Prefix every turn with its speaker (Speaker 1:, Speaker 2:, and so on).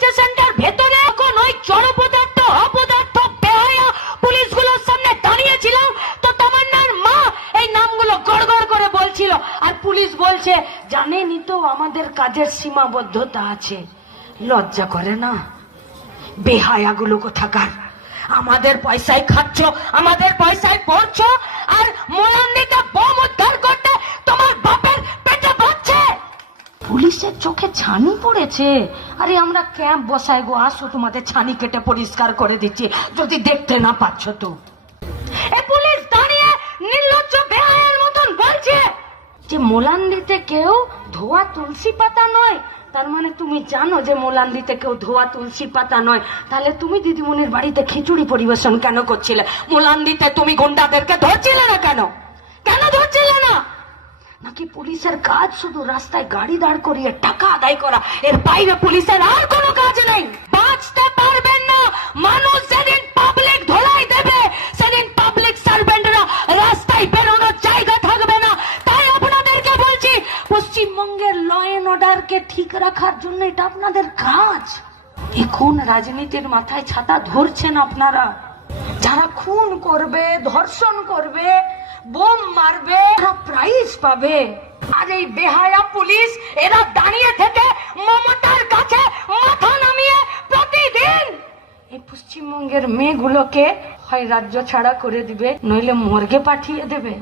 Speaker 1: স্টেশনটার ভেতরে এখন ওই জড়পদার্থ অপদার্থ বেহায়া পুলিশগুলোর সামনে দাঁড়িয়েছিলাম তো তামান্নার মা এই নামগুলো গড়গড় করে বলছিল। আর পুলিশ বলছে, জানেনই তো আমাদের কাজের সীমাবদ্ধতা আছে। লজ্জা করে না? বেহায়াগুলো কোথাকার? আমাদের পয়সায় খাচ্ছ, আমাদের পুলিশের চোখে ছানি পড়েছে? আরে আমরা ক্যাম্প বসাই গো, আসো তোমাদের ছানি কেটে পরিষ্কার করে দিচ্ছি, যদি দেখতে না পাচ্ছ তো। এ পুলিশ দাঁড়িয়ে নির্লজ্জ বেহায়ের মতন বলছে যে মোলান্দিতে কেউ ধোয়া তুলসী পাতা নয়। তার মানে তুমি জানো যে মোলান্দিতে কেউ ধোয়া তুলসী পাতা নয়। তাহলে তুমি দিদিমণির বাড়িতে খিচুড়ি পরিবেশন কেন করছিলে? মোলান্দিতে তুমি গুন্ডাদেরকে ধরছিলে না কেন? নাকি পুলিশের কাজ শুধু রাস্তায় গাড়ি দাঁড় করিয়ে টাকা আদায় করা। এর বাইরে পুলিশের আর কোনো কাজ নেই। বাঁচতে পারবেন না। মানুষ যেদিন পাবলিক ধোলাই দেবে, সেদিন পাবলিক সার্ভেন্টরা রাস্তায় বেরোনোর জায়গা থাকবে না। তাই আপনাদেরকে বলছি, পশ্চিমবঙ্গের ল এন্ড অর্ডারকে ঠিক রাখার জন্য এটা আপনাদের কাজ। এখন রাজনীতির মাথায় ছাতা ধরছেন আপনারা? যারা খুন করবে, ধর্ষণ করবে, বোম মারবে প্রাইজ পাবে। আর এই বেহায়া পুলিশ এরা দাঁড়িয়ে থেকে মমতার কাছে মাথা নামিয়ে প্রতিদিন এই পশ্চিমবঙ্গের মেয়েগুলোকে হয় রাজ্য ছাড়া করে দিবে, নইলে মর্গে পাঠিয়ে দেবে।